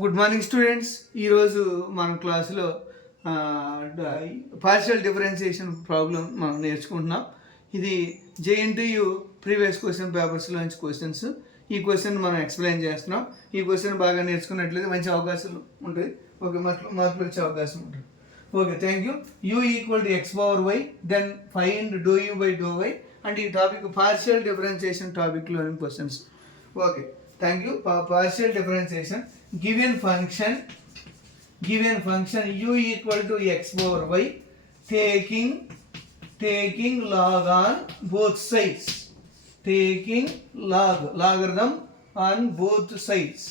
Good morning students. ఈరోజు మన క్లాసులో పార్షియల్ డిఫరెన్షియేషన్ ప్రాబ్లం మనం నేర్చుకుంటున్నాం. ఇది జేఎన్టీయు ప్రీవియస్ క్వశ్చన్ పేపర్స్లోంచి క్వశ్చన్స్. ఈ క్వశ్చన్ మనం ఎక్స్ప్లెయిన్ చేస్తున్నాం. ఈ క్వశ్చన్ బాగా నేర్చుకున్నట్లయితే మంచి అవకాశాలు ఉంటాయి. ఓకే, మార్కులు వచ్చే అవకాశం ఉంటుంది. Okay, thank you. U equal to x power y, then find do u by do y. అంటే ఈ టాపిక్ పార్షియల్ డిఫరెన్షియేషన్ టాపిక్లోని questions. Okay, thank you. Partial differentiation given function u equal to x power y, taking log on both sides, taking logarithm on both sides,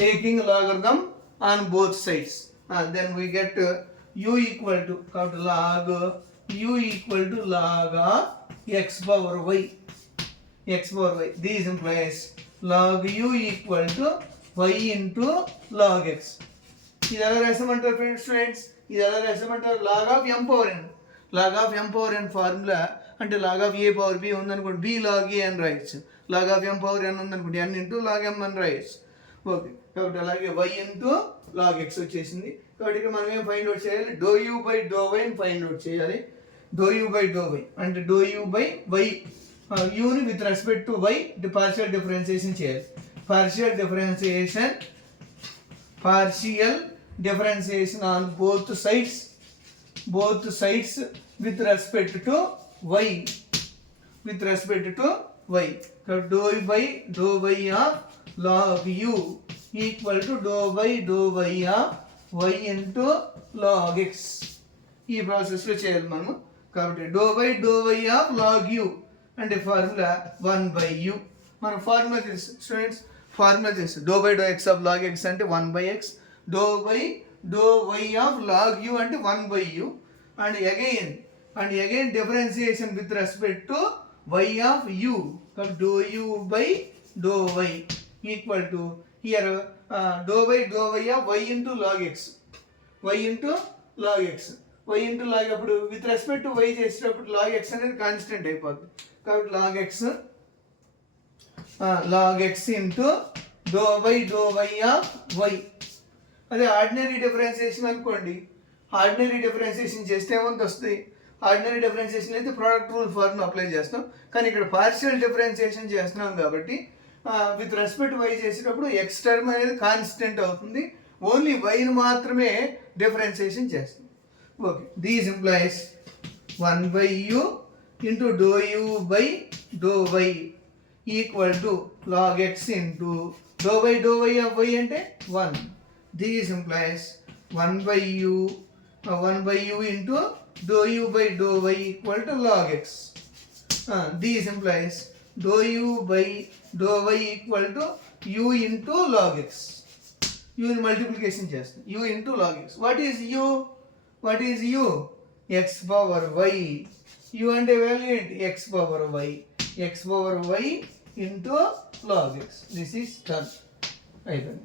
taking logarithm on both sides, then we get u equal to log u equal to log of x power y. This implies log u equal to y into log x. ఇది ఎలా రాసామంటారు students? ఇది ఎలా రాసామంటారు? log of m power n. log of m power n formula అంటే log of a power b ఉందనుకోండి, b log a అని రాయొచ్చు. log of m power n ఉందనుకోండి, n into log m అని రాయొచ్చు. ఓకే, కాబట్టి అలాగే y into log x వచ్చేసింది. కాబట్టి ఇక్కడ మనం ఏం ఫైండ్ అవుట్ చేయాలి? Do u by do y అని ఫైండ్ అవుట్ చేయాలి. Do u by do y అంటే డో యూ బై వై, యూని with respect to y partial differentiation చేయాలి. Partial differentiation on both sides with respect to y. Do y of log u equal to do y of y into log x. ఈ ప్రాసెస్లో చేయాలి మనము. కాబట్టి do y of log u అంటే formula 1/u. మన formula తెలుసు students, formula తెలుసు. Do x of log x అంటే 1/x, do y of log u అంటే 1/u. And again differentiation with respect to y of u. Do u by do y equal to here do y of y into log x. Y into log అప్పుడు with respect to y చేసేటప్పుడు log x అనేది constant అయిపోతుంది. కాబట్టి log x into do y of y. అదే ordinary differentiation అనుకోండి, ordinary differentiation చేస్తే ఏమంత వస్తుంది? ఆర్డినరీ డిఫరెన్సియేషన్ అయితే ప్రోడక్ట్ రూల్ ఫార్ములా అప్లై చేస్తాం. కానీ ఇక్కడ పార్షియల్ డిఫరెన్సియేషన్ చేస్తున్నాం కాబట్టి విత్ రెస్పెక్ట్ వై చేసేటప్పుడు ఎక్స్ టర్మ్ అనేది కాన్స్టెంట్ అవుతుంది. ఓన్లీ వైని మాత్రమే డిఫరెన్సియేషన్ చేస్తాం. Okay, these implies 1/u into do u by do y equal to log x into do y of y అంటే 1. This implies 1/u into do u by do y equal to log x. This implies do u by do y equal to u into log x. u multiplication చేస్తాం, u into log x. What is u? x power y. u అంటే value ఏంటి? x power y into log x. This is term అయిపోయింది.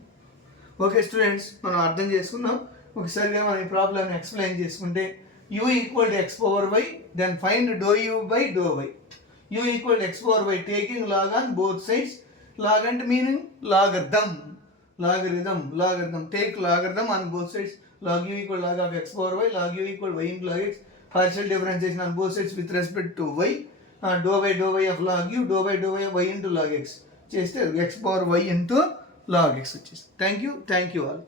Okay students, మనం అర్థం చేసుకున్నాం. ఒకసారిగా మనం ఈ ప్రాబ్లమ్ ఎక్స్ప్లెయిన్ చేసుకుంటే u equal to x power y, then find do u by do y. u equal to x power y taking log on both sides. Log అంటే meaning logarithm. Take logarithm on both sides. log u equal log of x power y, log u equal y into log x. Partial differentiation on both sides with respect to y. Do y of log u, do y of y into log x. చేస్తే x power y into log x వచ్చేసి. Thank you all.